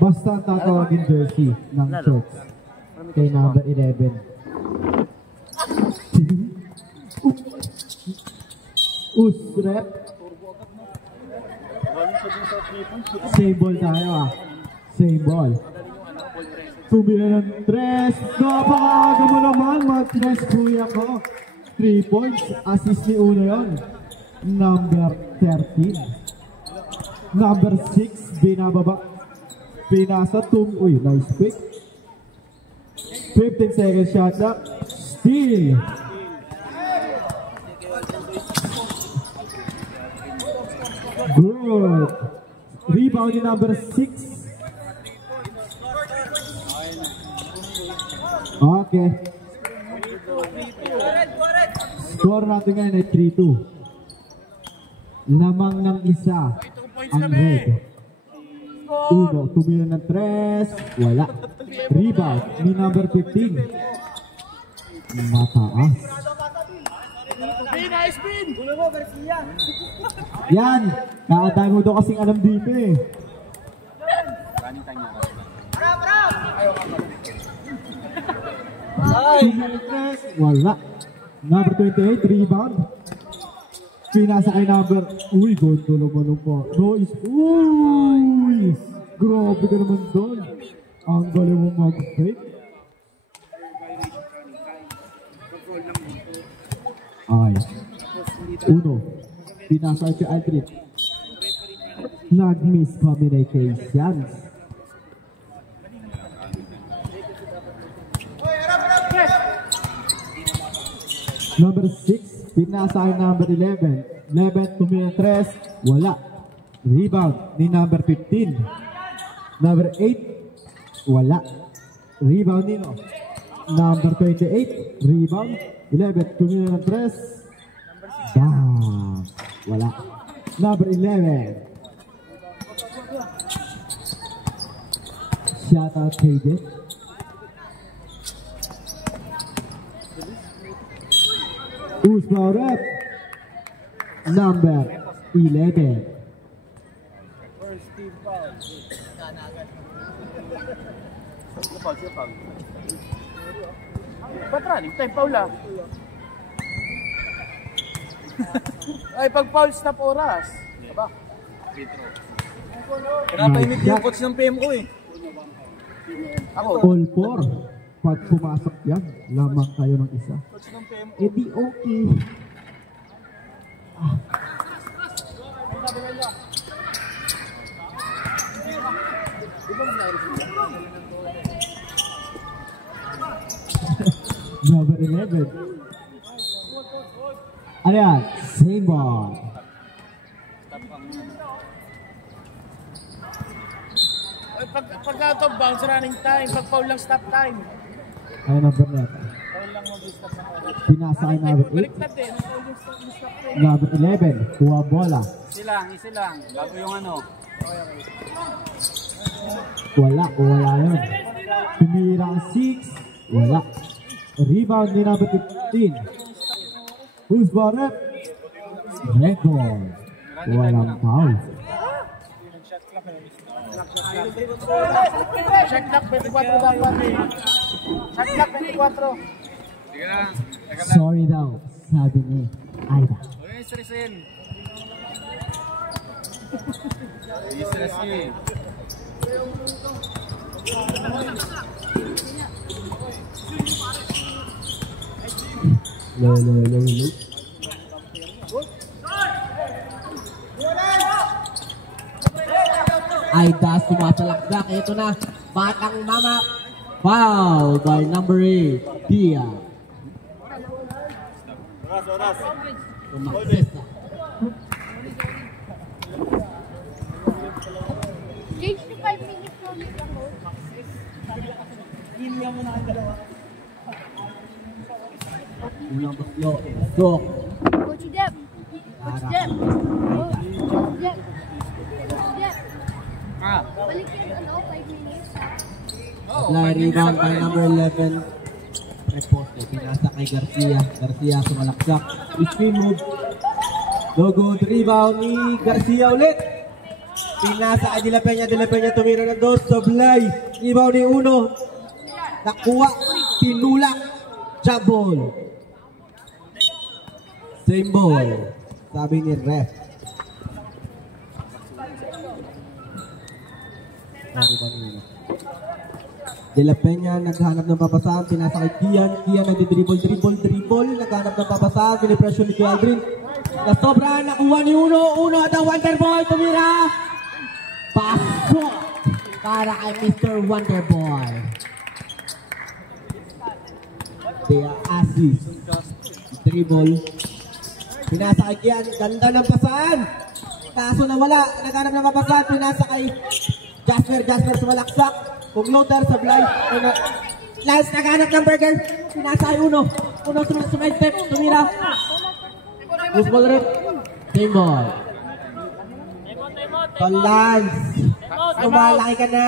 Basta ang tatawagin jersey ng shorts kay number 11. Usrep. Same ball tayo Same ball. Tumila ng 3. Napakaaga mo naman. Mag-3 kuya ko. 3 points. Assist ni Uno yun. Number 13. Number 6. Binababa. Pinasa. Uy, nice pick. 15 seconds shot up. Steal. Good. Rebound ni number 6. Okay. Score natin ngayon ay 3-2. Lamang ng isa ang red. Uno, tumira ng 3. Wala. Rebound ni number 15. Mataas. Yan. Kaatay mo daw kasing alam dito eh. Wala. Number 28, rebound. Pinasa kay number. Uy, gondolo mo nung po. Noise. Uy! Grabe ka naman doon. Ang galing mo mag-fake. Ay. Uno. Pinasa kay Aldrin. Nag-miss communications. Number 6, pinasa kay number 11. 11, tumira 3, wala. Rebound ni number 15. Number 8, wala. Rebound nino. Number 28, rebound. 11, tumira 3. Bang! Wala. Number 11. Shout out KJ. Who's power up? Number 11. Ba't running time? Paula. Ay, pag foul stop oras. Aba. Pinapainit yung coach ng PMO eh. Ako. All 4. Pag pumasok yan, lamang kayo ng isa. E di okay. Number 11. Ano yan? Same ball. Pag out of bounds, running time. Pag foul lang, stop time. Ano number net? Foul lang mag-stop sa oras. Pinasa kay number 8. Number 11. Kuha bola. Easy lang. Bago yung ano. Wala yun. Tumira ang 6. Wala. Rebound ni number 15. Who's ball up? Red ball. Walang foul. Shot clock 24 dapat eh. Shot clock 24. Sorry daw, sabi ni Aida. Uy, stressin. Stressin. Low. Aida sumasalakdak. Ito na, batang mama. Foul by number 8, Dia. Oras. Umaksesa. Change to 5 minutes ulit ako. Unang baslo. Sok. Coach Deb. Coach Deb. Coach Deb. Balik yung 5 minutes. Supply rebound by number 11. Reposte. Pinasa kay Garcia. Garcia sumalaksak. Spin move. No good rebound ni Garcia ulit. Pinasa kay De La Peña tumira ng dos. Sablay. Rebound ni Uno. Nakuha. Tinulak. Jump ball. Same ball. Sabi ni ref. De La Peña naghanap ng papasahan. Pinasa kay Kian. Kian nagdi-dribble. Naghanap ng papasahan. Pinipresyon ni Aldrin. Nasobra. Nakuha ni Uno. Uno at ang Wonder Boy. Tumira. Pasok para kay Mr. Wonder Boy. Kaya assist. Dribble. Pinasa kay Kian. Ganda ng pasahan. Kaso nawala. Naghanap ng papasahan. Pinasa kay Jasper sumalaksak. Pugloader sa blind. Lance naghanap ng burger. Pinasa kay Uno. Uno sumay-step. Tumira. Loose ball rin. Same ball. Lance. Lumalaki ka na.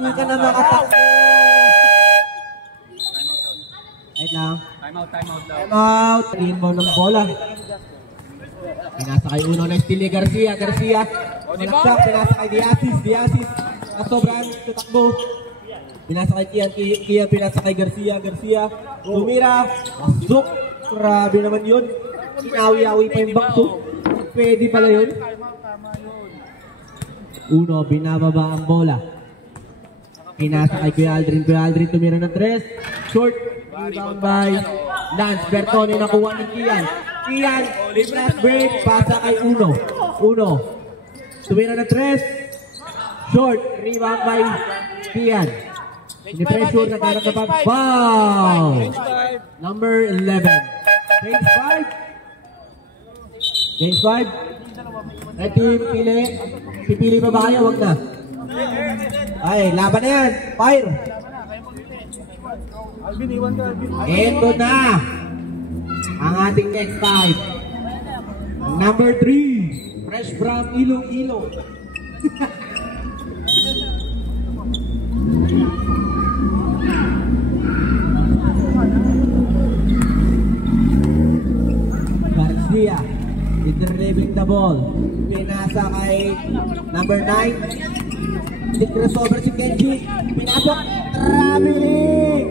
Hindi ka na makatakbo. Wait lang. Time out. Rin mo ng bola. Pinasa kay Uno na steal ni Garcia. Sumalaksak. Pinasa kay Diasis. Nasobrang tutakbo. Pinasa kay Kian, pinasa kay Garcia. Tumira. Pasok. Grabe naman yun. Inawi-awi pa yung bakso. Pwede pala yun. Uno, binababa ang bola. Pinasa kay Kuya Aldrin tumira ng 3. Short. Rebound by Lance Bertone. Nakuha ni Kian. Last break. Pasa kay Uno. Tumira ng 3. Short. Rebound by Kian. Pinipressure. Naghanap na pa. Foul. Number 11. Game 5. Red team, pipili pa ba kayo? Huwag na. Ay, laban na yan. Fire. Ito na ang ating next fight. Number 3. Fresh from Iloilo. Garcia interleaving the ball. Pinasa kay number 9. Crossover si Kenji. Pinasok. Traveling.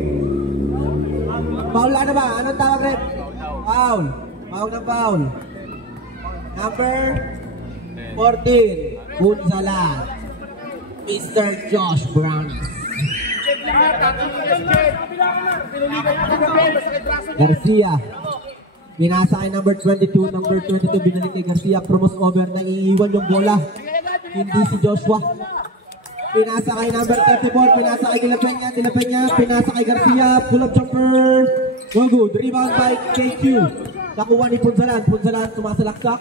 Foul na ba? Anong tawag rin? Foul. Foul. Number 14. Bunsalan. Mr. Josh Browns. Garcia. Pinasa kay number 22. Number 22 binalik kay Garcia. Crossover over na iiwan yung bola. Hindi si Joshua. Pinasa kay number 34. Pinasa kay De La Peña. Pinasa kay Garcia. Pull up jumper. No good. Rebound by KQ. Nakuha ni Punsalan. Sumasalaksak.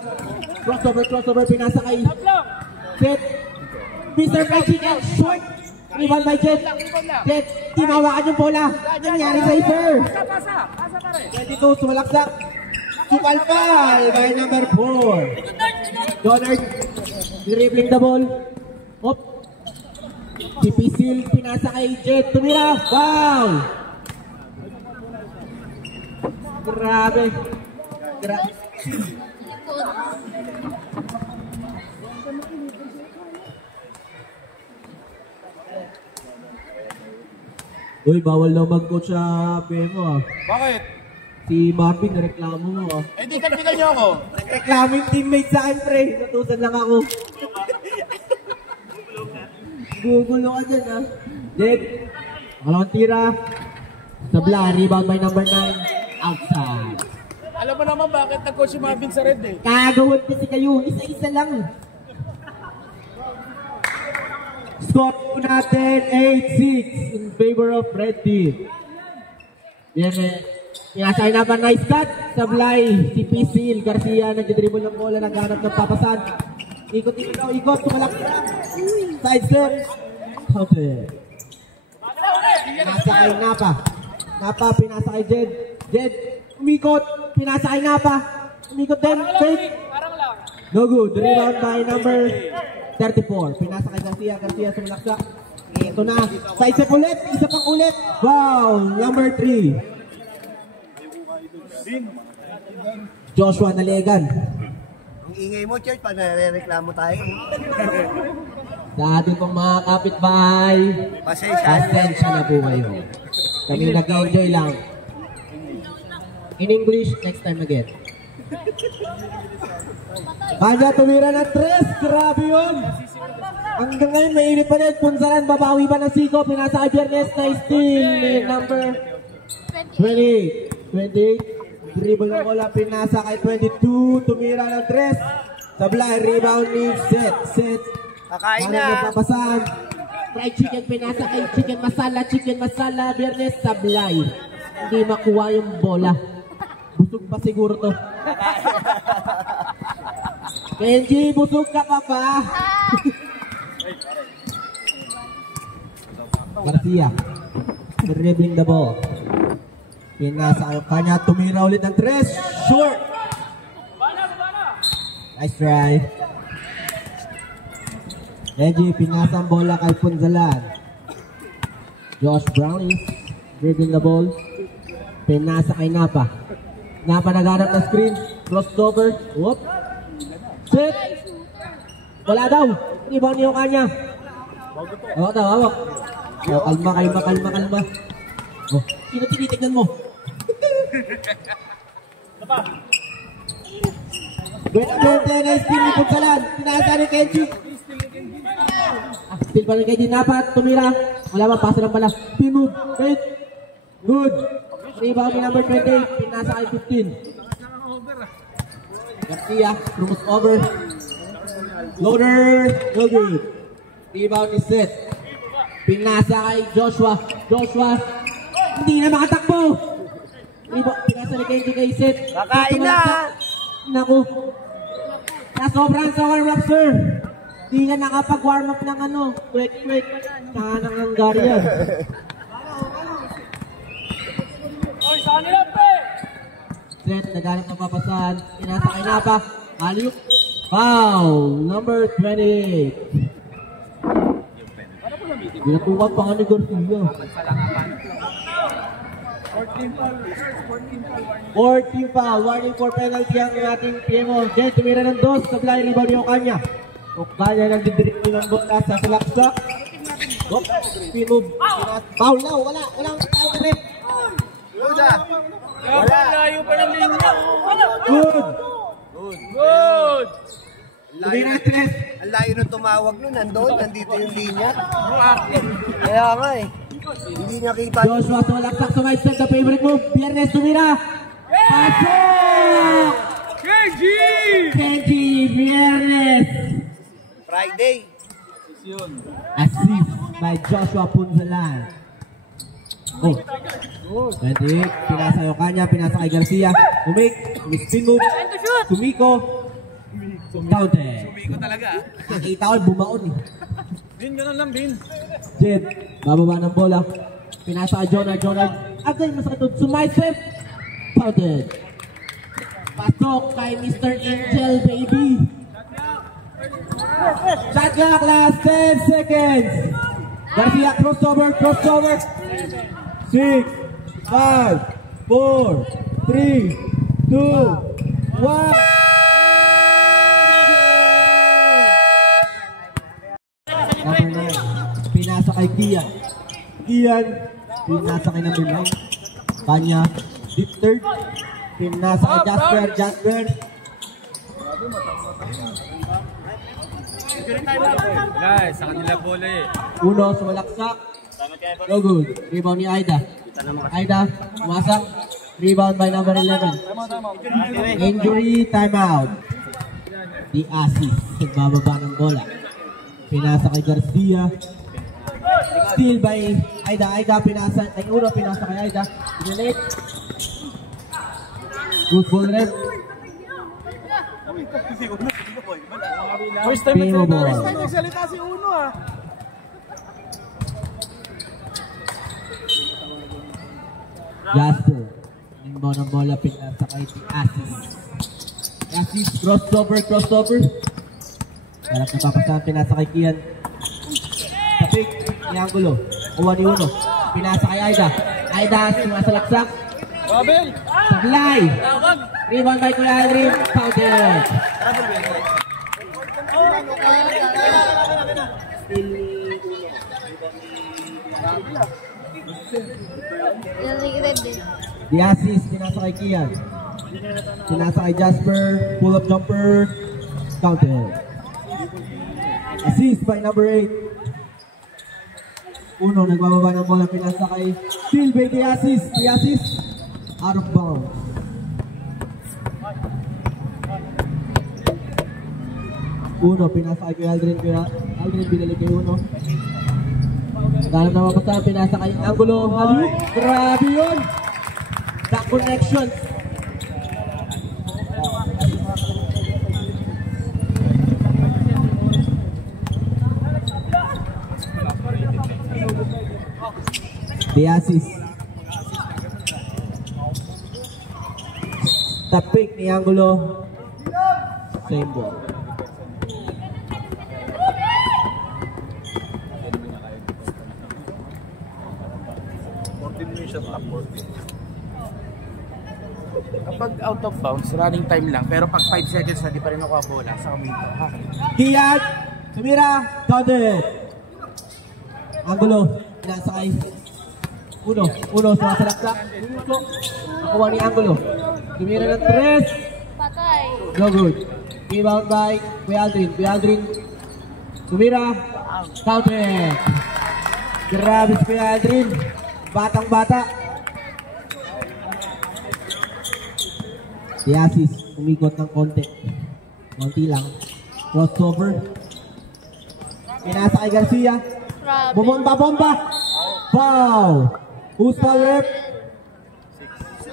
Crossover. Pinasa kay Jet. Mr. Mexican. Short. Rebound by Jet. Tinawakan yung bola. Nangyari sa sir. Pasa. 22. Sumalaksak. Supalpal by number 4. Donald dribbling the ball. Hop. Tipisil. Pinasa kay Jet. Tumira. Foul. Grabe. Uy, bawal daw mag-coach sa PMO ah. Bakit? Si Marvin, nareklamo mo ah. Eh di kapitan niyo ako. Nagreklamo yung teammate sa akin, pre. Natusan lang ako. Gugulo ka dyan ah. Jet. Makalawang tira. Sabla, rebound by number 9. Outside. Alam mo naman bakit nag-coach si Marvin sa red eh. Kagawad kasi kayo. Isa-isa lang. Score natin 8-6 in favor of red team. Yan eh. Pinasa na ba nice cut? Sablay. Si Pisil. Garcia nagdidribble ng bola. Naghanap ng papasan. Ikot. Tumalak. Side step. Okay. Pinasa kay Napa. Pinasa kay Jed. Umikot. Pinasa kay Napa. Umikot din. Fake. No good. Rebound by number 34. Pinasa kay Garcia sumalaksak. Ito na. Side step ulit. Isa pang ulit. Wow. Number 3. Joshua Nalegan. Ang ingay mo, Church, pag nare-reklamo tayo. Sa ating pong mga kapitbahay, pasensya na po kayo. Kami nag-enjoy lang. In English, next time again. Kanya tumira ng 3, grabe yun. Hanggang ngayon, mainit pa rin. Punsalan, babawi ba ng Siko? Pinasa kay Biernes na steal ni number 28. Dribble ng bola, pinasa kay 22. Tumira ng 3. Sablay, rebound ni Set. Kakain na. Napapasan. Fried chicken, pinasa kay Chicken Masala. Biernes, Sablay. Hindi makuha yung bola. Busog pa siguro to. Kenji, busog ka pa ba? Garcia. Dribbling the ball. Pinasa kanya, tumira ulit ng 3. Short. Nice try. Kenji, pinasa ang bola kay Punzalan. Josh Brownie. Dribbling the ball. Pinasa kay Napa. Napa naghanap na screen. Crossover. Whoop. Set. Wala daw. Rebound niyo kanya. Hawak daw, hawak. Oh, kalma. Oh, sino tinitignan mo? Bente na steal ni Punsalan. Pinasa ni Kenji. Steal pa rin kay Napa. Tumira. Wala ba, pasa lang pala. Pinmove. Good. Rebound ni number 28. Pinasa kay 15. Garcia. Cross over. Loader. No good. Rebound ni Seth. Pinasa kay Joshua. Hindi na makatakbo. Pinasa ni Kenji kay Seth. Kakain na. Naku. Nasobrang sa warm-up, sir. Hindi na nakapag-warm up ng quick. Tanang Hungarian. Seth, naghanap ng papasahan. Pinasa kay Napa. Aliuk. Foul. Number 28. Ginatukan pa nga ni Garcia. 14 foul. Warning for penalty ang ating PMO. Jen, tumira ng 2. Sablay, rebound ni Okanya. Okanya nagdidribble ng bola sa salaksak. Pinmove. Foul na. Walang foul na rin. Wala. Layo pa ng linya. Good. Tumira 3. Ang layo nung tumawag nun. Nandito yung linya. Kaya nga eh. Hindi nakita. Joshua sumalaksak sa right side. The favorite move. Biernes tumira. Pasok! Kenji Biernes. Friday. Assist by Joshua Punzalan. Oh. 28. Pinasa yung kanya. Pinasa kay Garcia. Spin move. Sumiko. Counted. Sumiko talaga. Nakita ko bumaon eh. Bin, ganun lang, Bin. Jed. Bababa ng bola. Pinasa kay Jonah. Agay masakit doon. Sumaisip. Counted. Pasok kay Mr. Angel, baby. Shot clock, last 10 seconds. Garcia, crossover. 6, 5, 4, 3, 2, 1. Number 9. Pinasa kay Kian. Pinasa kay number 9. Kanya, deep third. Pinasa kay Jasper. Guys, sa kanila bola eh. Uno, sumalaksak. No good. Rebound ni Aida. Umasak. Rebound by number 11. Injury, timeout. The assist. Nagbababa ng bola. Pinasa kay Garcia. Steal by Aida. Pinasa kay Uno. Pinasa kay Aida. Pinalik. Good ball rep. First time nagsalita si Uno ah. Jasper. Nimbaw ng bola, pinasa kay Asis. Crossover. Harap na papasahan, pinasa kay Kian. Tapik, triangulo. Kuha ni Uno. Pinasa kay Aida. Sumasalaksak. Babel! Sablay. Rebound by Kuya Aldrin. Counted. The assist, pinasa kay Kian. Pinasa kay Jasper. Pull-up jumper. Counted. Assist by number 8. Uno, nagbababa ng bola. Pinasa kay Steal by the assist. The assist. Out of bounds. Uno, pinasa kay Aldrin. Aldrin binalik kay Uno. Dalam na mapasa, pinasa kay Angulo. Grabe yun! The connection. The assist. The pick ni Angulo. Same ball. Kapag out of bounds, running time lang. Pero pag 5 seconds na, di pa rin nakuha bola sa kamay ko. Kian, tumira, counted. Angulo, nasa kay Uno, sumasalaksak. Nakuha ni Angulo. Tumira ng 3. Patay. No good. Rebound by Kuya Aldrin. Tumira, counted. Grabe si Kuya Aldrin. Batang-bata. The assist, umikot ng konti. Konti lang. Crossover. Pinasa kay Garcia. Grabe. Bomba. Foul. Who's foul rep?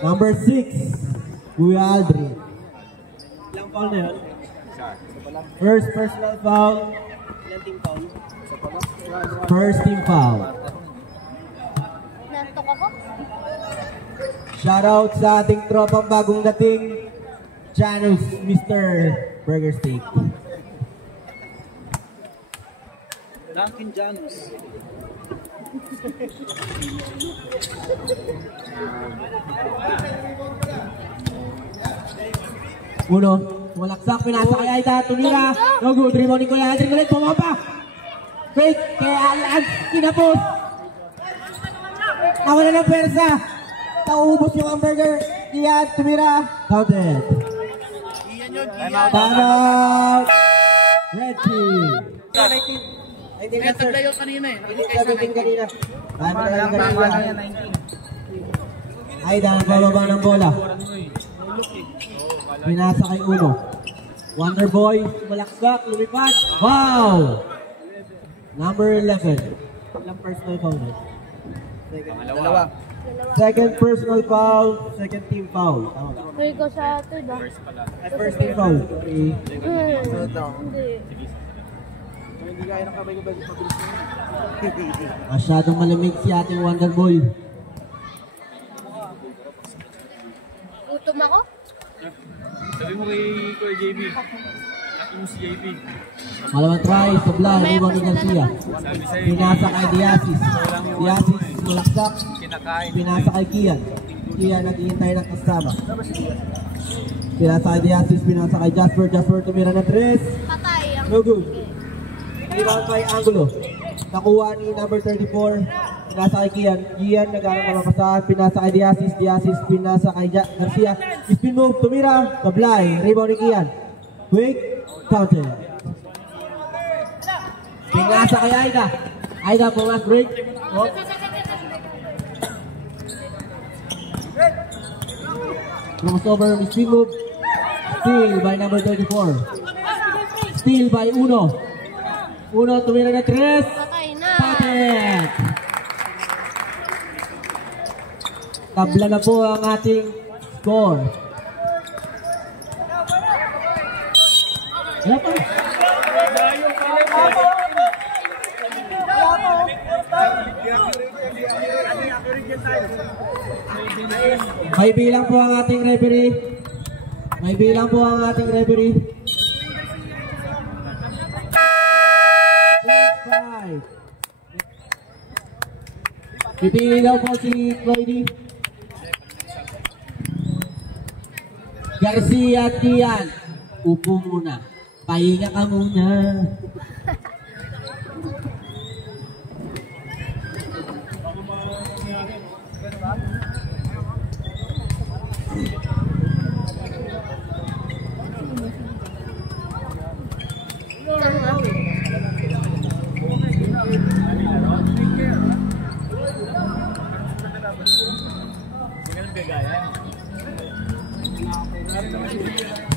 Number 6. Kuya Aldrin. Ilang foul na yun? First personal foul. Ilang team foul? First team foul. Nantok ako. Shoutout sa ating tropang bagong dating, Janus, Mr. Burger Steak. Dunkin Janus. Uno, walaksak, pinasa kay Aida, tumira. No good, rebound ni Kuya Aldrin ulit, bumaba. Fake, kaya Alan, kinapos. Nawala ng pwersa. Naubos yung hamburger. Iyan, tumira. Counted. Iyan yun, Time out. Red team. Kaya taglayo kanina eh. Nakikita sa 17 kanina. Time out kanina. Aida, nagbababa ng bola. Pinasa kay Uno. Wonder Boy, malaksak, lumipad. Wow! Number 11. Ilang personal foul? Dalawa. Second personal foul, second team foul. Tama ba? Free ko sa ito, ba? First team foul. Okay. Hindi. Masyadong malamig si ating Wonder Boy. Gutom ako? Sabi mo kay Kuya JB. Yung si JB. Malawang try, Sablay, Iwan ni Garcia. Sabi sa'yo, Pinasa kay Diasis. Diasis, malaksak. kinakain. Pinasa kay Kian. Kian, naghihintay ng kasama. Pinasa kay Diasis, pinasa kay Jasper. Jasper tumira ng 3. Patay. Ang No good. Rebound by Angulo. Nakuha ni number 34. Pinasa kay Kian. Kian nagkaroon ng mapasahan. Pinasa kay Diasis. Diasis pinasa kay Garcia. Spin move. Tumira. Sablay. Rebound ni Kian. Quick. Counted. Pinasa kay Aida. Aida pumas break. Oh. Crossover. Spin move. Steal by number 34. Steal by Uno. Uno tumira na 3. patay na. Patet! Tabla na po ang ating score. Wala pa. May bilang po ang ating referee. May bilang po ang ating referee. 6-5. Pipili daw po si Cloydie. Garcia at Kian. Upo muna. Pahinga ka muna.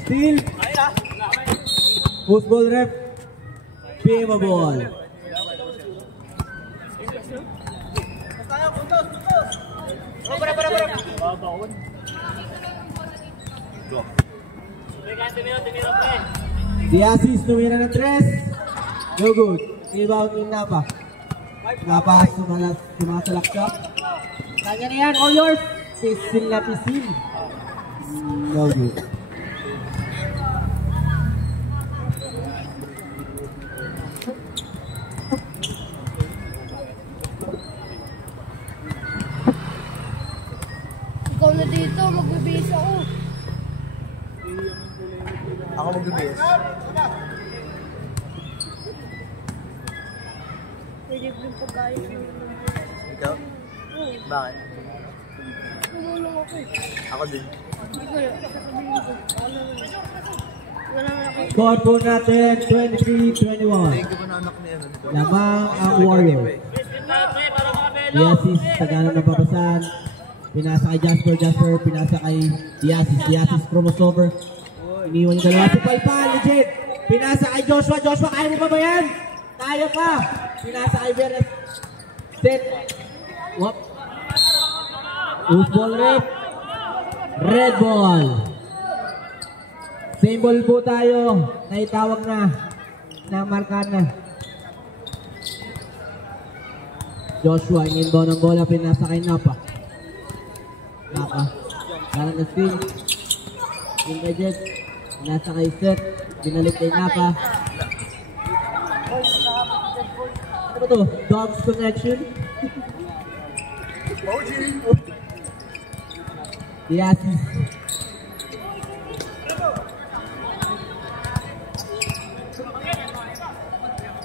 Still. Football ref. PM ball. The assist tumira ng 3. No good. Rebound ni Napa. Napa sumasalaksak. Kanya na yan, all yours. Pisil na pisil. No good. Ikaw na dito, magbibihis ako. Ako magbibihis. Pwede ko yung pagkain. Ikaw? Bakit? Tumulong ako eh. Ako din. Hindi ko yun. Sasabihin ko. Ako naman. Wala naman ako. Score po natin 23-21. Thank you po na anak niya. Lamang ang Warrior. Diasis sa ganang napapasan. Pinasa kay Jasper, pinasa kay Diasis crossover. Iniwan yung dalawa si Palpal, legit. Pinasa kay Joshua, kaya mo pa ba yan? Kaya pa. Pinasa kay Veres. Set. Whoop. Football ref. Red ball. Same ball po tayo. Naitawag na. Namarkan na. Joshua, inbound ng bola, pinasa kay Napa. Kanan na screen. Yung kay Jet. Pinasa kay Seth. Binalik kay Napa. Ano ba to? Dogs connection? Diasis.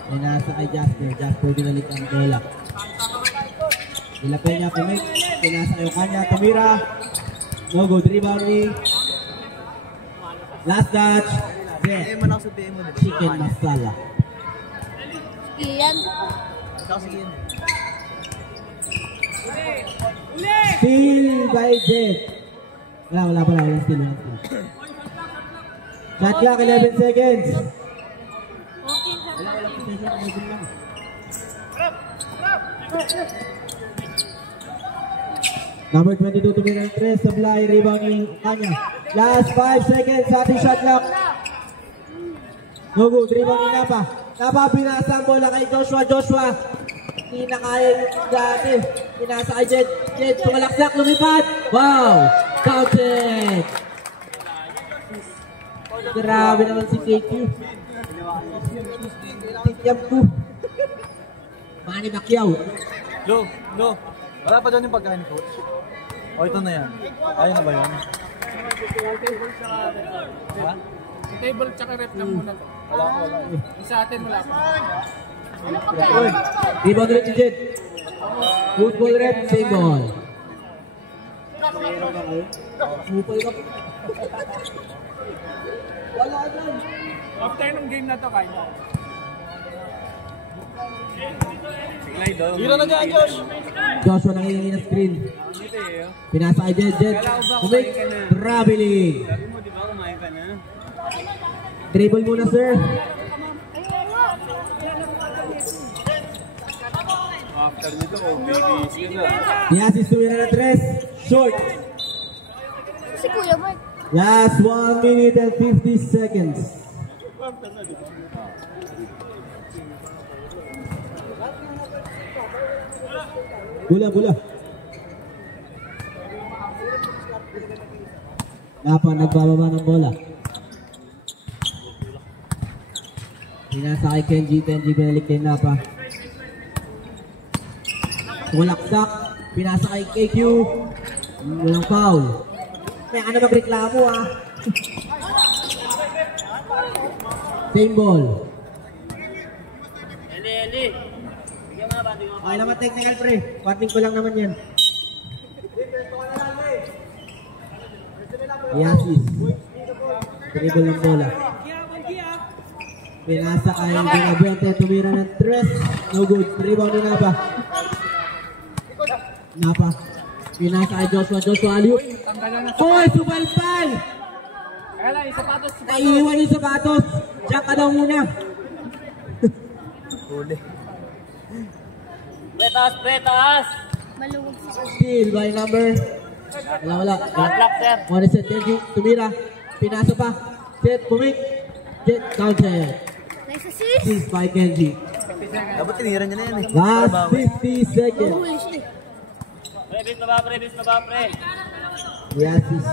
Pinasa kay Jasper binalik ang bola. Nilapay niya kumik. Pinasa yung kanya. Tumira. No good. Rebound ni. Last touch. PM mo na ako sa PM mo. Chicken masala. Iyan. Sige. Steal by Jet. Wala pala. Walang steal. Shot clock, 11 seconds. Number 22 tumira ng 3. Sablay. Rebound yung kanya. Last 5 seconds sa ating shot clock. No good. Rebound ni Napa. Napa pinasa ang bola kay Joshua. Hindi na kaya yung dati. Pinasa kay Jet. Tumalaksak. Lumipad. Wow. Counted. Grabe naman si KQ. Tityam ko. Manny Pacquiao. No. Wala pa doon yung pagkain, coach. O, ito na yan. Ayun na ba yun? Ha? Table tsaka rep na muna. Wala. Sa atin wala pa. Rebound ulit si Jet. Football rep, same ball. Supal ka. Wala dyan. After nung game na to, kain mo. Hira na dyan, Josh! Joshua nangihingi ng screen. Pinasa kay Jet. Kumik. Traveling. Sabi mo, di ba kumain ka na? Dribble muna, sir. After nito, babies ka na. Diasis tumira ng 3. Short. Si Kuya Mike. Last 1 minute and 50 seconds. Bola. Napa nagbababa ng bola. Pinasa kay Kenji binalik kay Napa. Walaksak, pinasa kay KQ. Walang foul. Kaya ka na magreklamo ah. Same ball. Eli. Okay naman technical pre. Warning ko lang naman yan. Yasis. Dribble ng bola. Pinasa kay Ginabente. Tumira ng 3. No good. Rebound ni Napa. Napa. Pinasa kay Joshua Aliu. Hoy! Subalpal! Naiiwan yung sapatos. Diyan ka daw muna. Pretas! Maluwag si Steal by number. Wala. Black, sir. One set. Kenji. Tumira. Pinasa pa. Set. Pumik. Set. Down set. Nice assist. Assist by Kenji. Dapat tinira niya na yan eh. Last 50 seconds. Huli siya eh. Bis na ba, pre? Yasis.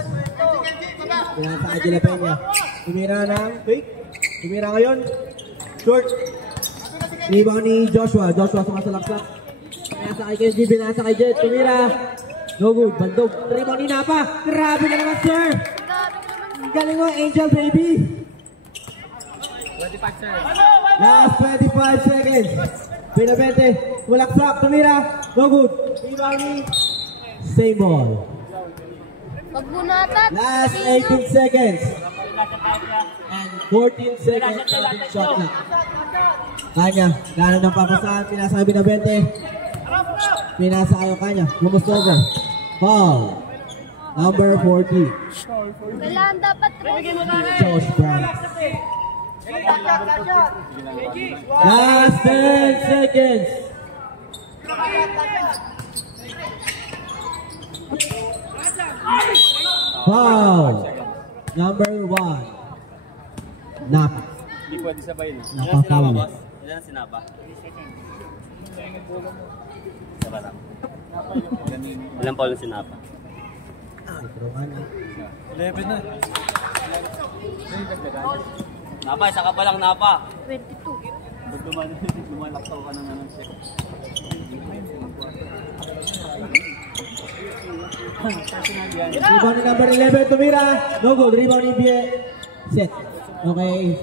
Pinasa kay Gila Peña. Tumira ng fake. Tumira ngayon. Short. Rebound ni Joshua. Sumasalaksak. Pinasa kay Kenji. Pinasa kay Jet. Tumira. No good. Bandog. Rebound ni Napa. Grabe ka naman, sir. Galing mo, Angel baby. Last 25 seconds. Pinabente. Walaksak. Tumira. No good. Rebound ni same ball. Pagbunatat. Last 18 seconds. And 14 seconds. Shot clock. Kanya. Gano'n ng papasahan. Pinasa kay Binabente. Pinasa kayo kanya. Lumustogo. Foul. Number 40. Kailangan dapat Josh Brown. Last 10 seconds. Foul. Number 1. Napa. Hindi pwede sabay na. Napa foul. Ilan si Napa? Saba lang. Ilan pa ulit si Napa? 11 na. Napa, isa ka pa lang, Napa. 22. Lumalaktaw ka ng anong set. Rebound ni number 11, Tumira. No good. Rebound ni Bie. Set. Okay.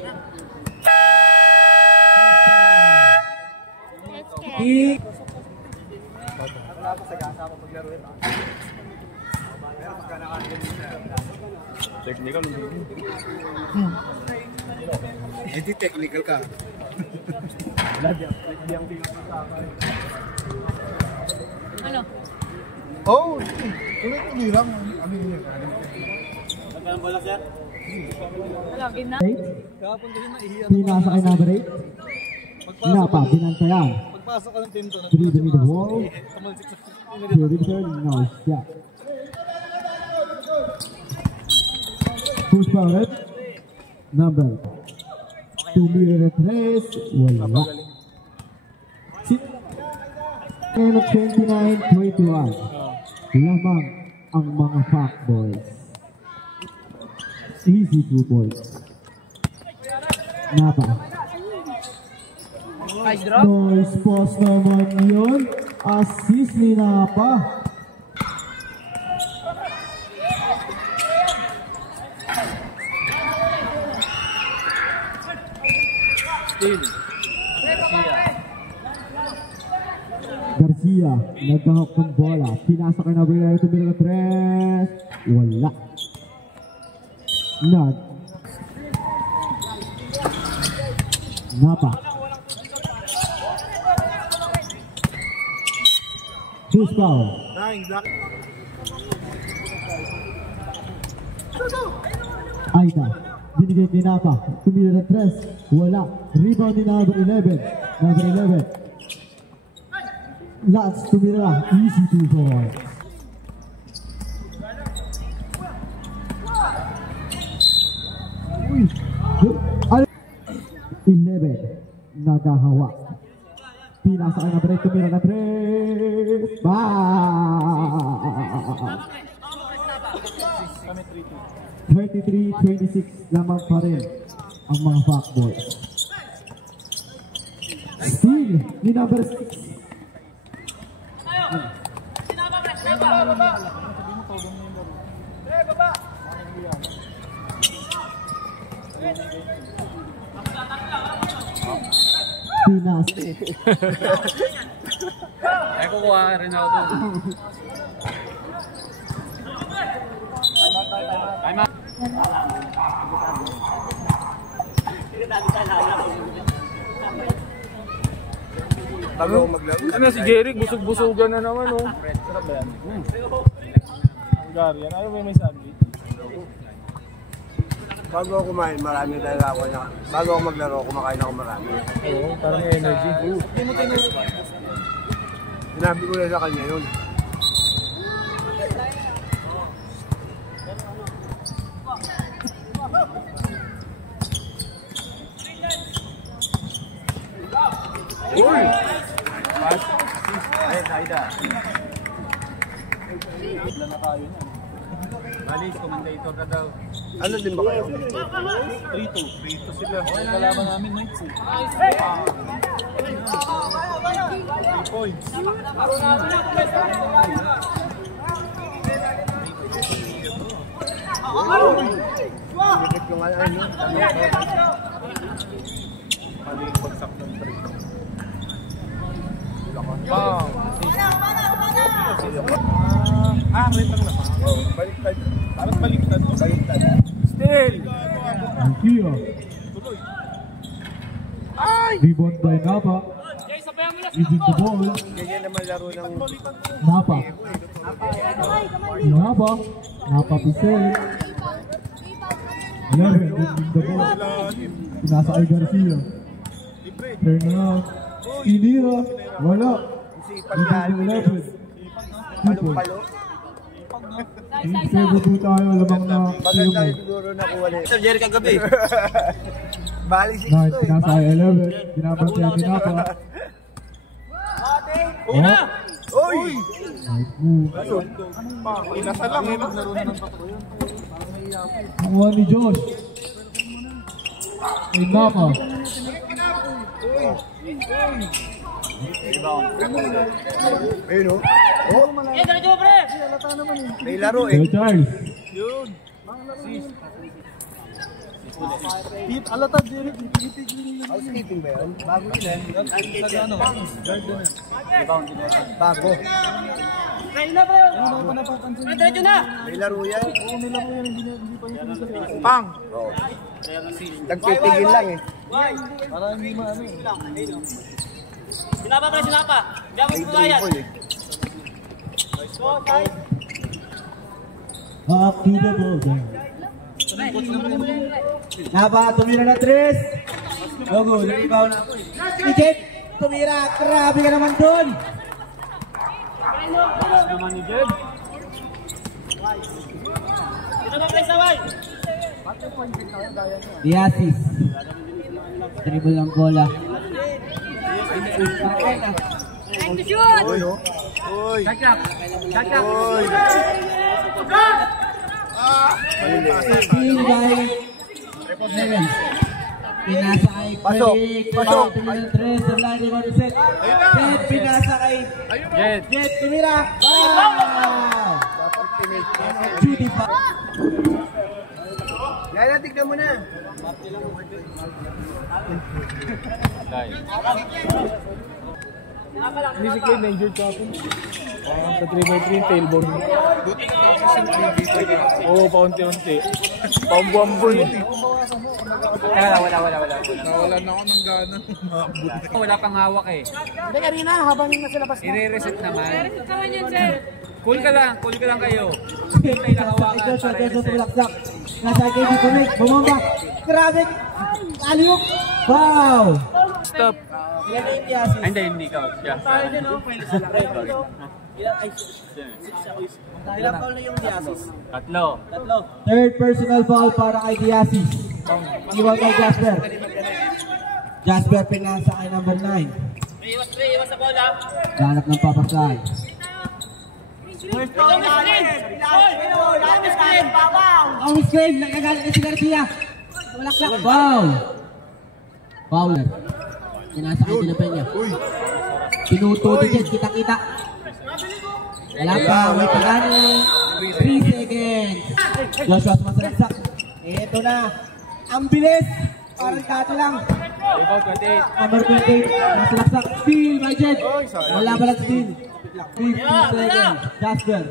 Kick. Technical, Hindi technical ka. Ano? Oh! Tuloy-tuloy lang. Magkano bola, sir? Lagi na. Pinasa kay number 8. Napa, binantayan. Pagpasok ka ng team to, Dribble the wall. tumalsik sa To return, no shot. Who's fouled? Number 2 tres. Wala. Kaya 29-21. Lamang ang mga fuckboys. Easy 2 points. Napa. Nice pass naman yun. Assist ni Napa. Garcia, nagkahok ng bola. Pinasa kay Navarrete, tumira na tres. Wala. Napa. Choose foul. Aida, binigay kay Napa. Tumira na tres. Wala. Rebound ni number 11. Number 11. Lance tumira. Easy 2 points. Uy. 11. Nagahawa. Pinasa kay number 8. Tumira na tres. Bang! 33-26 lamang pa rin ang mga fuckboys. Steal ni number 6. Pinas. Ay, kukuha rin ako doon. Time out. Bago ako maglaro. Ano si Jeric, busog-busogan na naman, oh. Sarap ba yan? Hungarian, ayaw may sandwich. Bago ako kumain, marami talaga ako na. Bago ako maglaro, kumakain ako marami. Oo, parang energy. Sinabi ko na sa kanya yun. Uy! Pass. Ay, Saida. Bigla na tayo niyan. Balis, commentator ka daw. Ano din ba kayo? 3-2. 3-2 sila. Okay, kalaban namin, Knights eh. 3 points. Dikit yung ano. Mali yung bagsak ng 3. Wow! Wait lang naman. Baliktad. Tapos baliktad. Baliktad. Still! Alkia. Rebound by Napa. Leading the ball. Ganyan naman laro ng... Napa. Napa. Napa Pisel. 11. Leading the ball. Pinasa kay Garcia. Turn around. Inira. Wala. Leading the 11. 2 points. Save po tayo. Lamang na Maganda siyo. siguro nakuha ni... Sir Jerry kagabi. Bali 6 Nice. to eh. Pinasa kay 11. Binabantay ni Napa. Una! Uy! Nice move. Inasa lang eh. Naglaro na ng patro yun. Nakuha ni Josh. Kay Napa. Ayun o. Oh, Eh, ganito mo, pre! may laro eh. Kay Charles. Housekeeping ba yun? Bago yun eh. Bago. Diretso na! May laro yan. Pang! Oo. Nagpipigil lang eh. Sinapa, pre, sinapa! Hindi ako May pumayas. triple eh. Up to the ball game. Napa, tumira na 3. Logo, lumibaw na. Ijek, tumira. Grabe ka naman dun. Naman ni Jed. Sinapa, pre, saway! Diasis. Dribble ng bola. Time to shoot! Uy oh. Uy. Uy. Steal by Nevens. Pinasa kay Pasok, Craig. pasok. Tumira ng 3. Sa line ni Morissette. Jet, pinasa kay Jed. Jet, tumira. Wow! Dapat tinake. Judy pa. Lala, tignan mo na. Hindi si Clyde na-injured sa atin. Sa 3x3 yung tailbone. Oo, paunti-unti. Pambuambon eh. Wala. Nawalan ako ng gana. Wala pang hawak eh. Hindi, kanina, habang nasilabas na. I-reset naman. Reset naman yan, sir. Cool ka lang kayo. Joshua tulaksak. Nasa kay Dito Nick. Bumamba. Grabe. Aliyok. Wow! Stop. Yan na yung Diasis. Ay, hindi ikaw. Yeah. Ilang foul na yung Diasis? Tatlo. Third personal foul para kay Diasis. Iwan kay Jasper. Jasper pinasa kay number 9. Iwas sa bola. Ganap ng papasay. Ang screen, nakagalit na si Garcia. Walaksak. Wow! Fowler. Pinasa kay Dila Peña. Pinuto din, kita-kita. Wala pa, may pagani. 3 seconds. Joshua sumasalagsak. Ito na. Ang bilis. Parang dati lang. Rebound 28. Number 28. Nasalaksak. Steal by Jet. Wala pala steal. 15 seconds. Jasper.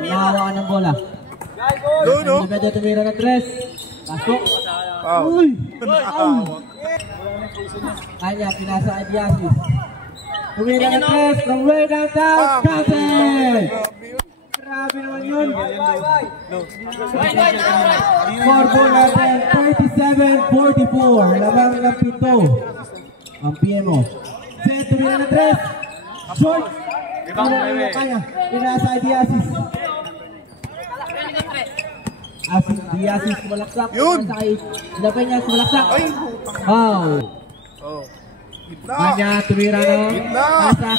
Nahawa ka ng bola. Hindi pwede tumira ng 3. Pasok. Uy! Kanya, pinasa kay Diasis. Tumira ng 3 from way downtown. Counted! Grabe naman yun. Scoreboard natin, 37-44. Lamang ng 7. Ang PMO. Set, tumira ng 3. Short. Kanya, pinasa kay Diasis. Diasis sumalaksak. Yun! Ilapay niya sumalaksak. Wow! Kanya, tumira ng pasa.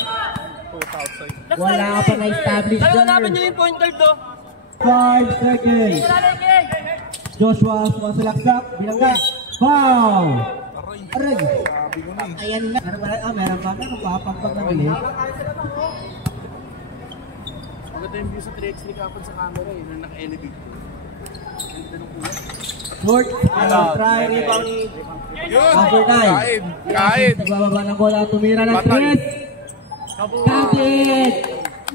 Wala ka pa na-establish dyan. Niyo yung point guard to. 5 seconds. Joshua sumalaksak. Bilangga. Wow! Aray! Ayan na. Meron ba? Meron pa? Pagpag na ulit. Maganda yung view sa 3x3 kapon sa camera eh, na naka-elevate. Short. Try rebound ni number 9. Kain. Nagbababa ng bola. Tumira ng 3. Counted!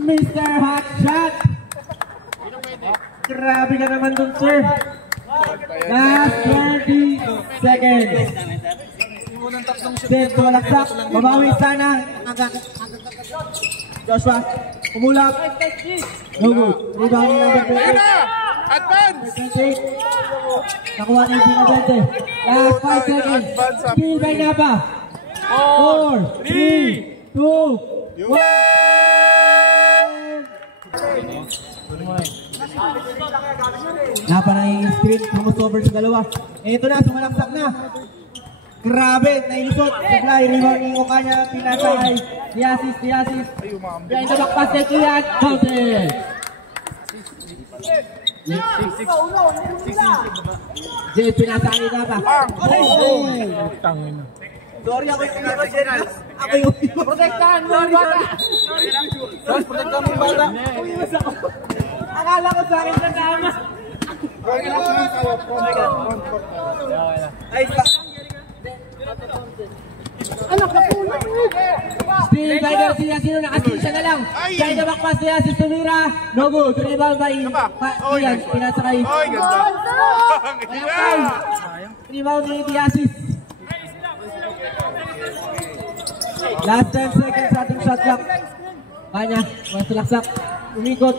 Mr. Hot Shot! Grabe ka naman dun, sir. Last 20 seconds. Then, tumalaksak. Mabawi sana. Joshua, umulap. No good. Rebound ni number 28. Advance! Nakuha niya yung pinabente. Last 5 seconds. Steal by Napa. 4, 3, 2, 1. Napa na yung screen. Pumus-over sa dalawa. Ito na, sumalaksak na. Grabe, nailusot. Supply, rebound ni Okanya. Pinasay. Diasis. Behind the back pass kay Kian. Counted. Jay, pinasay ni Napa. Sorry, ako yung pinasay. Ako yung protektahan mo yung bata. Protektahan mo yung bata. Akala ko sa akin na tama. Ay, anak na po. Steal by Garcia. Sino nakasteal siya na lang. Kaya na backpass niya si Tumira. No good. Rebound by Ian. Pinasakay. Ay, ganda. Walang foul. Rebound ni Diasis. Last 10 seconds sa ating shot clock. Kanya. Masalaksak. Umikot.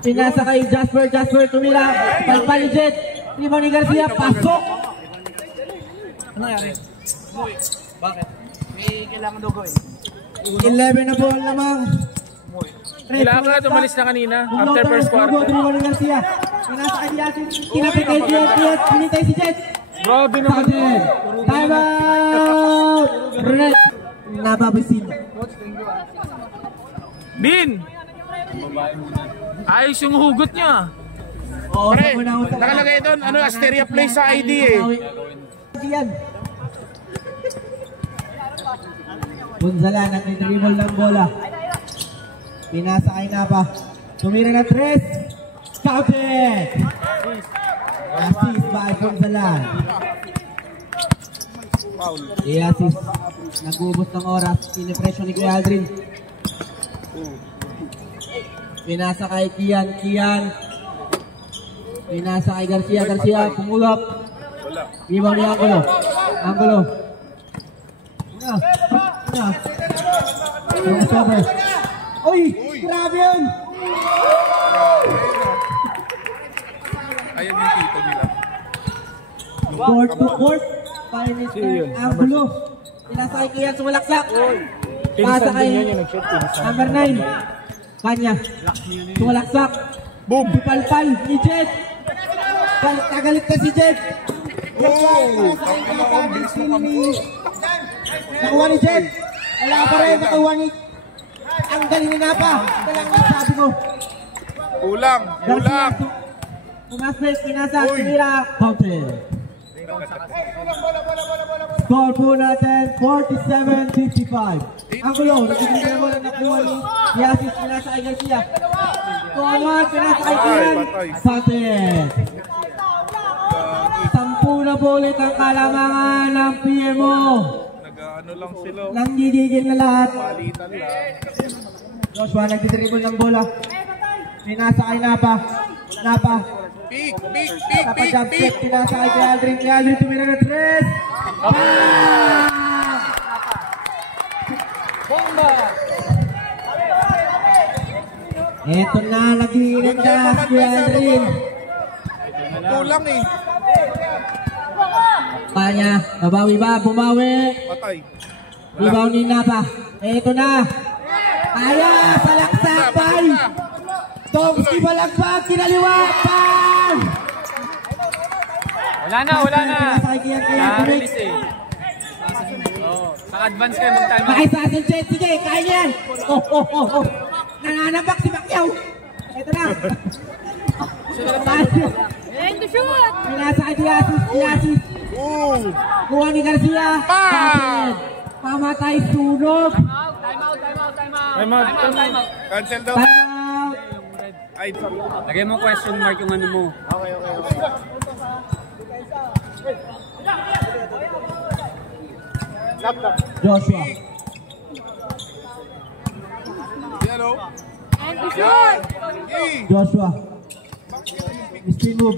Pinasa kay Jasper. Tumira. Palpaligit. Rebound ni Garcia. Pasok. Ano nangyari? Bakit? May kailangan dugo eh. 11 na ball lamang. Kailangan ka umalis na kanina after first quarter. Rebound ni Garcia. Pinasa kay Diasis. Kinapit kay Jet. Pinintay si Jet. Grabe naman. Time out! Red. Nababasin. Bin! Ayos yung hugot niya. Oo, Pre, sa una. nakalagay doon, ano, Asteria Place sa ID eh. Yan. Gonzalan at may dribble ng bola. Pinasa kay Napa. Tumira na 3. Counted! Assist by Gonzalan. I-assist. Nag-ubos ng oras. Pinipresyo ni Kuya Aldrin. Pinasa kay Kian. Pinasa kay Garcia. Pumulap. Rebound ni Angulo. Over. Uy! Grabe yun! Ayan yung tito nila. Court to court. Finest Angulo. Pinasa kay Kian, sumalaksak. Pasa kay number 9. Kanya. Sumalaksak. Boom! Pipalpal ni Jet. Tagalit ka si Jet. Nakuha ni Jet. Wala pa rin. Nakuha ni... Ang galing ni Napa. Galang na sabi ko. Kulang! Pumasok, pinasa, Tumira. Counted. Score po natin, 47-55. Angulo, nagiging naman ang nakuha ni Diasis, pinasa kay Garcia. Forward, pinasa kay Kian. Counted. 10 na po ulit ang kalamangan ng PMO. Nag-ano lang sila. Nanggigigil na lahat. Palitan lang. Joshua nagtitribol ng bola. Pinasakay Napa. Napa. Pick, pick, pick, Napa pick, jump pick. kick. Pinasakay kay Aldrin. Kay Aldrin tumira na 3. Eto na, nag-iinit ka, Kuya Aldrin. Kulang eh. Kanya, babawi ba? Bumawi. Patay. Rebound ni Napa. Eto na. Kaya, palaksapay. Tomski balagpag, kinaliwa. Bang! Wala na, wala na. Pinasakay kay Aldrin. Na-release eh. Oh, sa advance kayo mag-time out. Nakisasal siya. Sige, kaya yan. Oh. Nananabak si Pacquiao. Eto na. And the shoot! Pinasakay Diasis. Kuha ni Garcia. Pamatay, sunog. Time out. Cancel daw. Time out. Ay, sorry. Lagay mo question mark yung ano mo. Okay. Joshua. Yellow. And the shoot! Joshua. Spin move.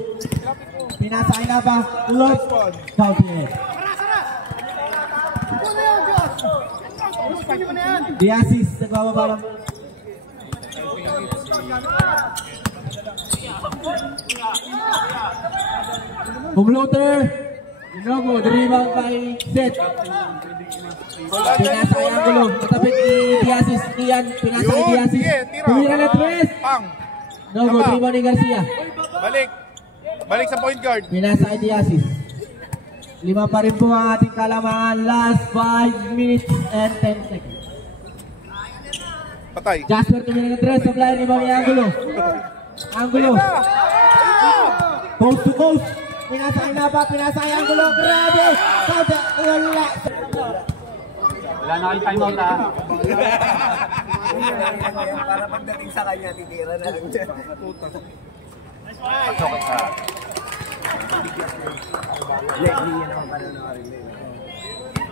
Pinasakay na ba? Love. Counted. Diasis, nagbababa lang. Pumloater. Inogo, the rebound by Seth. Pinasakay ang gulo. Matapit ni Diasis. Ian, pinasakay Yun, Diasis. sige, tira. Tumira na 3. Pang. Inogo, rebound ni Garcia. Balik sa point guard. Pinasakay Diasis. 5 pa rin po ang ating kalamangan. Last 5 minutes and 10 seconds. Patay. Jasper tumira ng 3. Supply ni Bami Angulo. Angulo. Coast to coast. Pinasakay na ba? Pinasakay Angulo. Grabe! Wala. Wala na kayong time out ha. Para pagdating sa kanya, titira na lang siya.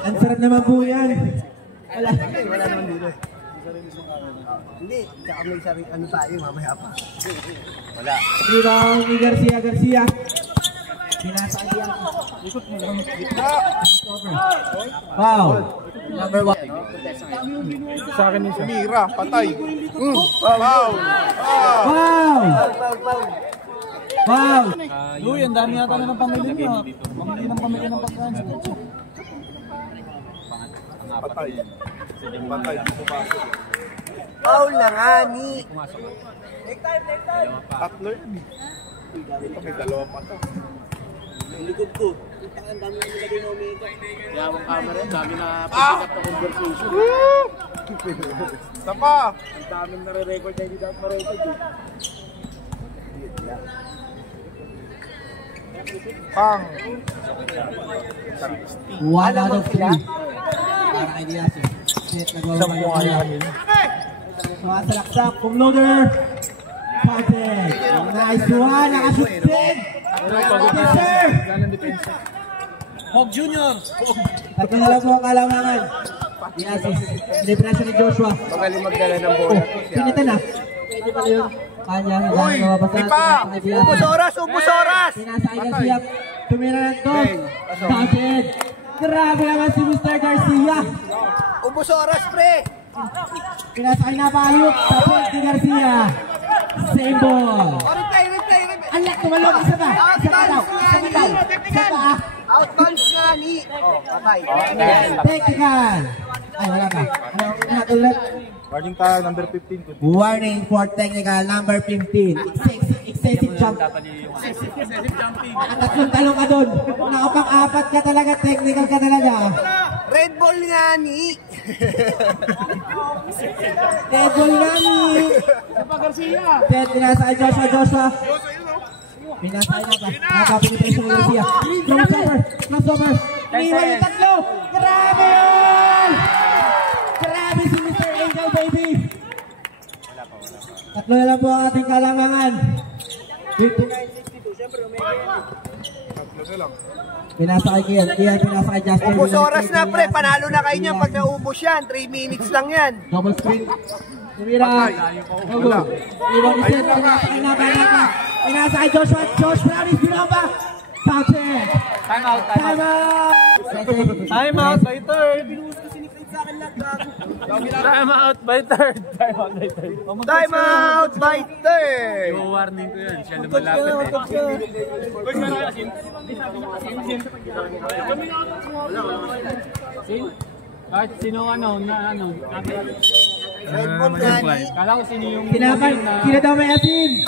Ang sarap naman po yan. Wala naman dito. Hindi, tsaka may sarili ano tayo, mamaya pa. Rebound ni Garcia. Pinasakay yan. Foul. Number 1. Mira, patay. Wow. Foul. Foul. Luy, ang dami yata na ng pamilya mo. Pamilya ng pagkain. Patay. Foul na nga ni. Tatlo yun. Dito may dalawa pa to. Likod ko. Ang dami na nilagay na Omega. Yawang camera, ang dami na pick up na conversation. Isa pa. Ang dami na re-record na hindi dapat ma-record eh. Pang. 1 out of 3. Para kay Diasis. Set nagwawala yung sumasalaksak. Pumloader. Patent. Nice one. Nakashoot din. Defender. Hog Junior! Tatlo na lang po ang kalamangan. Diasis. Depression ni Joshua. Magaling magdala ng bola. Pinita na. Pwede pala yun. Kanya. Uy, ipa! Ubus oras! Pinasakay Garcia. Tumira ng dos. Patent. Grabe naman si Mr. Garcia. Ubus oras, pre! Pinasakay na payot. Tapos ni Garcia. Same ball. Replay! Alak, tumalong. Isa pa. Isa pa. Outbounds nga ni. Patay. Technical. Ay, wala pa. Ano ulit? Warning tayo, number 15. Warning for technical number 15. Excessive jump. Ang tatlong talong ka doon. Nakapang-apat ka talaga. Technical ka talaga. Red ball nga ni. Red ball nani. Ted, pinasakay Joshua. Pinasakay na ba? Nakapinipreso ni Garcia. Crossover. Iniwan yung tatlo. Grabe yun! Grabe si Mr. Angel, baby. Tatlo na lang po ang ating kalamangan. 59-62. Siyempre, Tatlo na lang. Pinasa kay Kian, pinasa kay Justin. Ubus oras na pre, panalo na kayo niyan pag naubos yan. 3 minutes lang yan. Double screen. Tumira. Go. Ibang iset, pinasa kay Naba. Pinasa kay Joshua. Josh Francis, binaba. Sache. Time out. Time out by third. Time out by third. Time out by third. Yung warning ko yun, siya lumalapit eh. Kahit sino kala ko sino yung Sino daw may asin?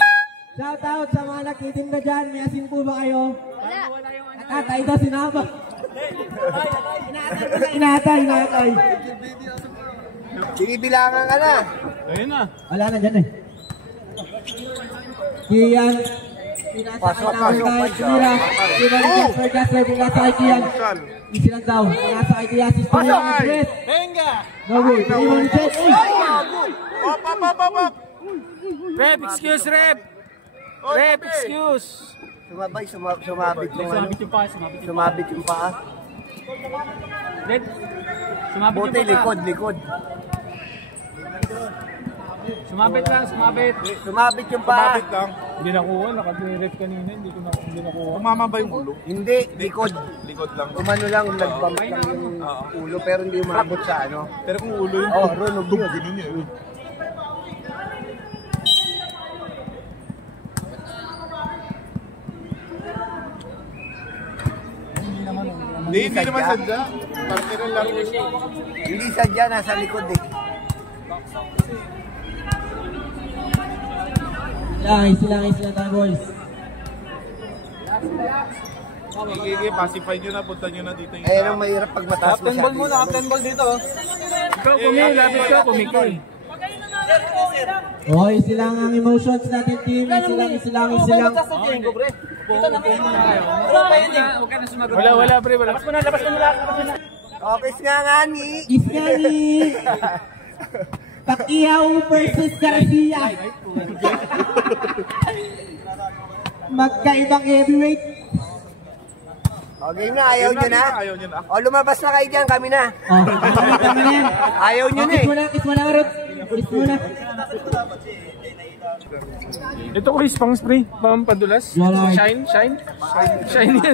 Shout out sa mga nakitinda dyan. May asin po ba kayo? Atay daw sinaba. Inatay. Binibilangan ka na. Ayun na. Wala na dyan eh. Kian. Pasok. Tumira. Jasper. Pinasa kay Kian. Isilang daw. Pinasa kay Kian. Pasok! Venga! No good. Iwan ni Chet. Up. Rep, excuse, Rep! Rep, excuse! Sumabit yung paa. Red, sumabit Buti, yung paa. likod. Sumabit lang. Sumabit yung paa. Hindi nakuha, naka-rep kanina, hindi nakuha. Tumama ba yung ulo? Hindi, likod. Likod lang. Umano lang, nag-bump lang yung ulo pero hindi umabot sa ano. Pero kung ulo yung Runog yun. ganun yun. Hindi naman sadya. Parte ng laro. Hindi sadya, nasa likod eh. Silang tayo boys. Sige, pacify nyo na, punta nyo na dito yung Ayun ang mahirap pag mataas Captain ball muna, captain ball dito. Ikaw, lapit ka, kumikoy. Hoy, silang ang emotions natin team. Silang. Wala, pre. Labas mo na. Okay, nga ni. Isngani. Pacquiao versus Garcia. Magkaibang heavyweight. Okay na, ayaw nyo na. O, lumabas na kayo dyan, kami na. Kami na yan. Ayaw nyo na eh. Kiss mo na, Arot. Kiss mo na. Ito ko is pang spray, pang padulas. Wala. Shine yan.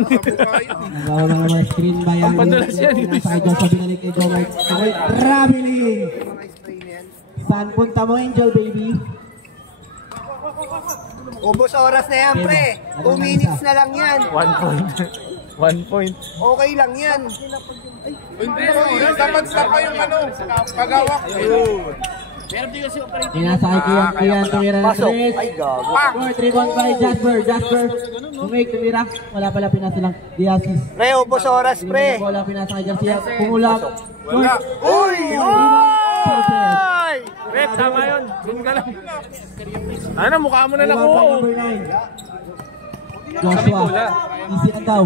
Nagawa na naman screen ba yan? Pampadulas yan. Nasa Diyos sa binalik kay Joe White. Okay, traveling. Saan punta mo, Angel baby? Ubus oras na yan, pre. 2 minutes na lang yan. 1 point. Okay lang yan. Hindi, dapat stop pa yung pag-awak. Pinasa kay Kian, tumira ng Pasok. 3. Ay, gago. 4-3-1 by Jasper. Tumira. Wala pala, pinasa lang. Diasis. Pre, ubus oras, pre. Wala, pinasa kay Garcia. Pumulak. Wala. Uy! Rep, tama yun. Dun ka lang. Ano, mukha mo na nakuha. Number 9. Joshua. Easy na daw.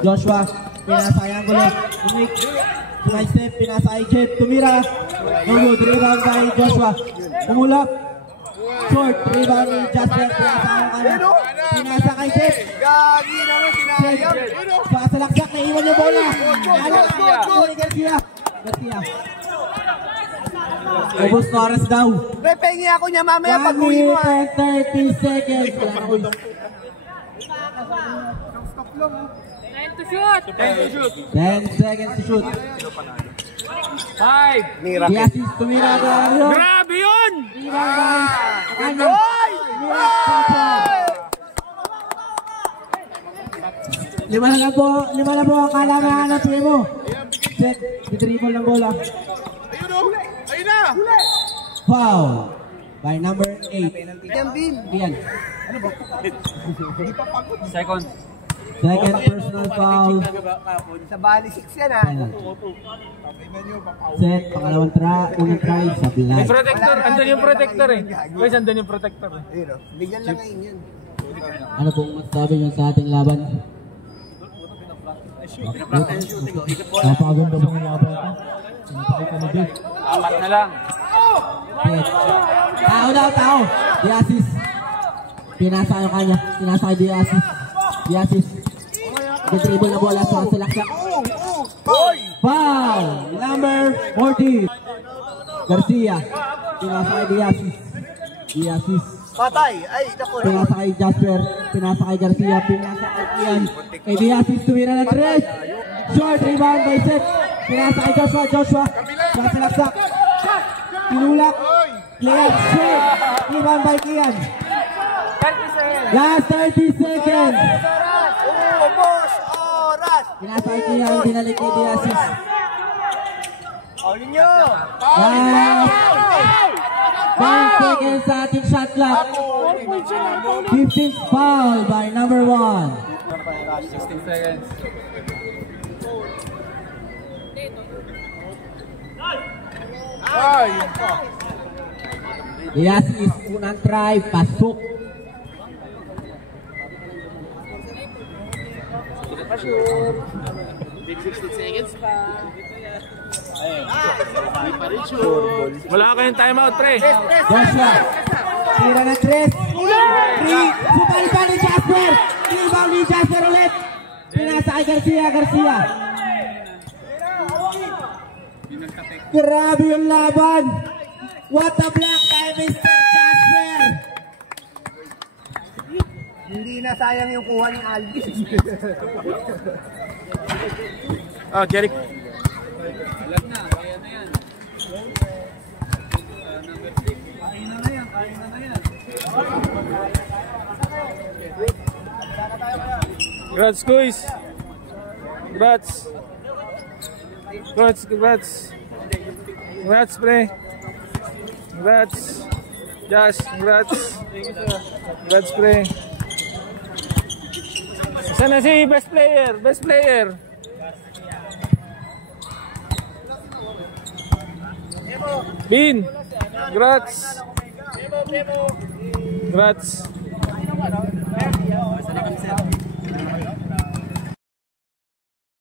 Joshua. Pinasa kay Angulo. Step, pinasa kay Jeff. Tumira. Good. Rebound kay Joshua. Pumulak. Short. Rebound ni Jasper. Pinasa kay Jeff. Gagi naman, sinayang. Pasalaksak na iwan yung bola. Garcia. Ubus na oras daw. Pre, pengi ako niya mamaya pag uwi mo. 30 seconds. 10 seconds to shoot. 5. Diasis tumira ka. Grabe yun! Lima na po ang kalaman ng tuwi mo. Set, di-dribble ng bola. Ayun na! Foul by number 8. Yan din. Ian. Second. Second personal foul. Sa bali 6 yan ha. Set, pangalawang unang try sa May blind. protector. Andun yung protector eh. Guys, andun yung protector eh. Ayun o. Bigyan lang ngayon yun. Ano pong masasabi nyo sa ating laban? Napakaganda pong laban. Apat na lang. Tao. Diasis. Pinasa yung kanya. Pinasa kay Diasis. Diasis. Nag-dribble na bola sa salaksak. Foul! Number 14. Garcia. Pinasa kay Diasis. Diasis. Patay! Ay, naku. Pinasa kay Jasper. Pinasa kay Garcia. Pinasa kay Ian. Kay Diasis tumira ng 3. Short rebound by Seth. Pinasa kay Joshua. Joshua. Sa salaksak. Pinulak. Kian. Short. Rebound by Kian. Last 30 seconds. Boss! Oras! Pinasa kay Kian. Pinalik kay Diasis. Paulin nyo! Last 10 seconds sa ating shot clock. 15th foul by number 1. 16 seconds. Ay, yun pa. Diasis, unang try, pasok. Wala kayong timeout, pre. Joshua, tira na 3. Supalipan ni Jasper. Rebound ni Jasper ulit. Pinasa kay Garcia, Garcia. Grabe yung laban. What a block by Mr. Jasper. Hindi na sayang yung kuha ni Alvin. Ah, Jeric. Congrats, guys. Congrats. Congrats, congrats. Congrats, pre. Congrats. Josh, congrats. Congrats, pre. Sana si best player, best player. Bin, congrats. Congrats.